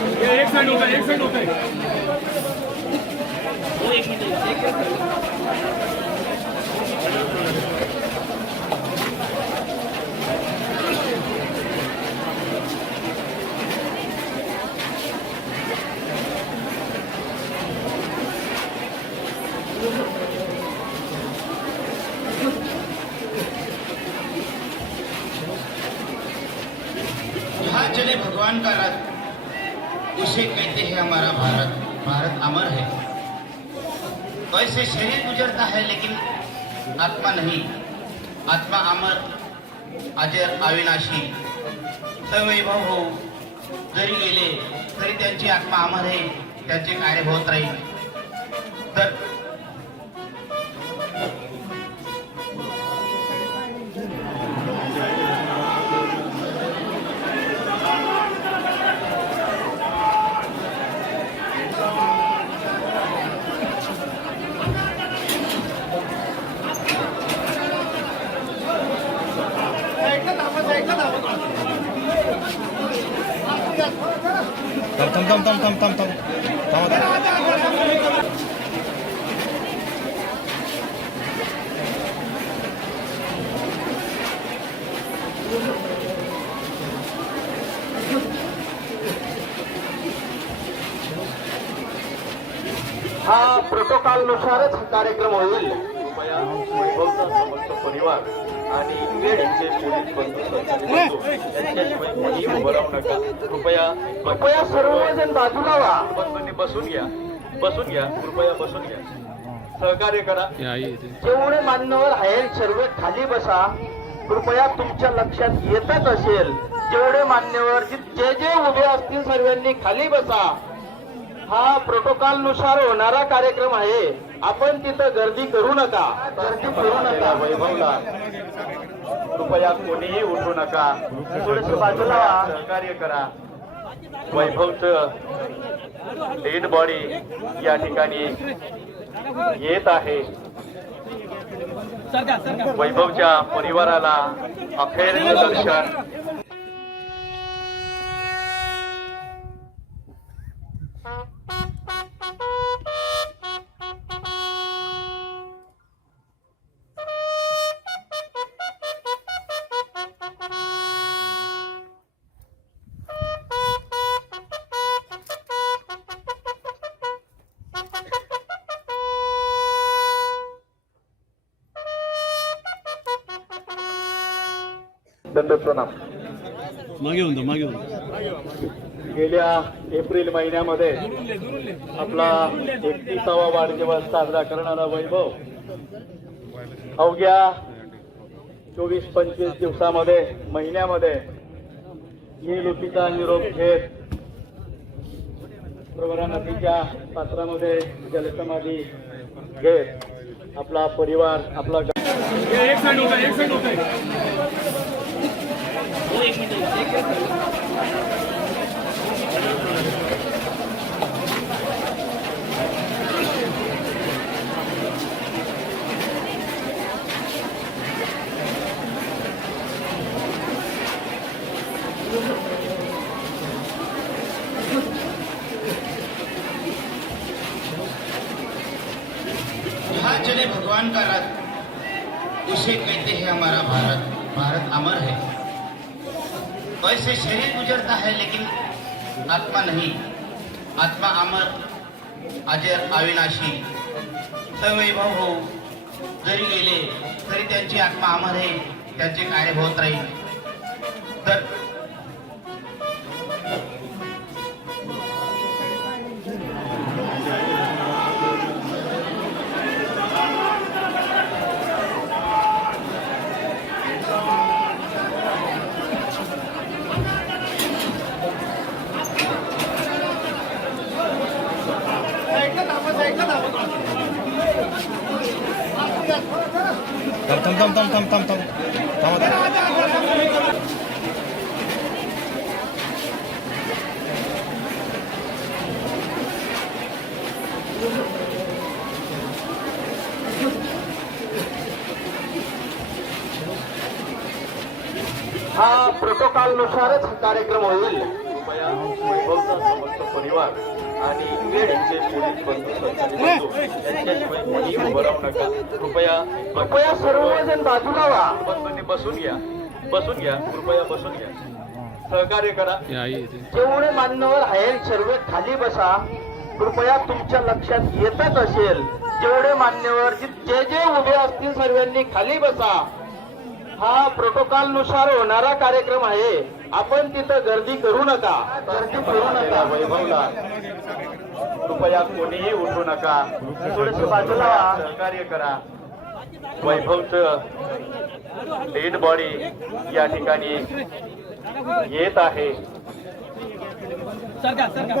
एक साइड होता है एक साइड होता है यहाँ भारत अमर है। वैसे शरीर गुजरता है लेकिन आत्मा नहीं। आत्मा अमर अजर अविनाशी। सवैभव हो जरी गेले तरी त्यांची आत्मा अमर आहे त्यांचे कार्य होत राहील। तर থাম থাম থাম থাম থাম থাম हा प्रोटोकॉल नुसारच कार्यक्रम होईल कृपया वैभवचा समस्त परिवार आणि त्यांचे पोलीस बंधू यांच्याशिवाय कोणी उभं राहू नका. कृपया कृपया सर्वजण बाजूला व्हा बसून घ्या. बसून घ्या. कृपया बसून घ्या. सहकार्य करा. जेवढे मान्यवर आहेत सर्व खाली बसा. कृपया तुमच्या लक्षात येतच असेल. जेवढे मान्यवर जे जे जे उभे असतील सर्वांनी खाली बसा. हा प्रोटोकॉलनुसार होणारा कार्यक्रम आहे. आपण तिथं गर्दी करू नका. गर्दी करू नका. वैभवला. कृपया कोणीही उठू नका. थोडस बाजूला सहकार्य करा. वैभवचं डेड बॉडी या ठिकाणी येत आहे. वैभवच्या परिवाराला अखेरचे दर्शन. दंडप्रणाम मागे होऊन मागे होऊन. गेल्या एप्रिल महिन्यामध्ये आपला एकतीसावा वाढदिवस साजरा करणारा वैभव अवघ्या चोवीस पंचवीस दिवसामध्ये महिन्यामध्ये ही लुटीचा निरोप घेत प्रवरा नदीच्या पात्रामध्ये जलसमाधी घेत आपला परिवार आपला एक चले भगवान का रथ उसे कहते हैं हमारा भारत। भारत अमर है। वैसे शरीर गुजरता है लेकिन आत्मा नहीं। आत्मा अमर अजर अविनाशी। सवैभव हो जरी गेले तरी त्यांची आत्मा अमर आहे त्यांचे कार्य होत राहील। तर থাম থাম থাম থাম থাম থাম हा प्रोटोकॉलनुसारच हा कार्यक्रम होईल कृपया समस्त परिवार आणि त्यांचे पोलीस बंधू सहकारी बंधू यांच्याशिवाय कोणी उभं राहू नका कृपया कृपया सर्वजण बाजूला व्हा बसून घ्या. बसून घ्या. कृपया बसून घ्या. सहकार्य करा. जेवढे मान्यवर आहेत सर्व खाली बसा. कृपया तुमच्या लक्षात येतच असेल. जेवढे मान्यवर जे जे उभे असतील सर्वांनी खाली बसा. हा प्रोटोकॉलनुसार होणारा कार्यक्रम आहे. आपण तिथं गर्दी करू नका. गर्दी करू नका. वैभवला. कृपया कोणीही उठू नका. थोडस बाजूला सहकार्य करा. वैभवचं डेड बॉडी या ठिकाणी येत आहे.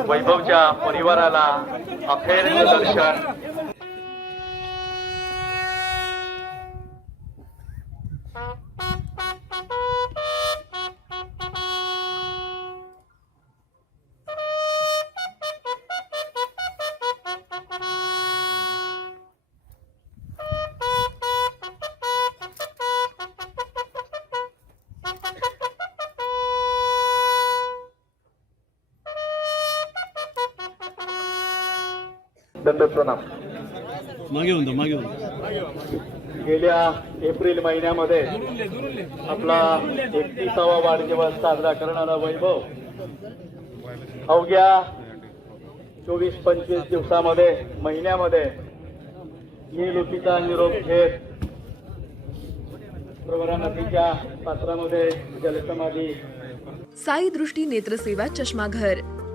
वैभवच्या परिवाराला अखेरचे दर्शन. दंडप्रणाम मागे होऊन मागे होऊन गेल्या एप्रिल महिन्यामध्ये आपला एकतीसावा वाढदिवस साजरा करणारा वैभव अवघ्या चोवीस पंचवीस दिवसामध्ये महिन्यामध्ये निवृत्तीचा निरोप घेत प्रवरा नदीच्या पात्रामध्ये जलसमाधी साई दृष्टी नेत्रसेवा चष्माघर.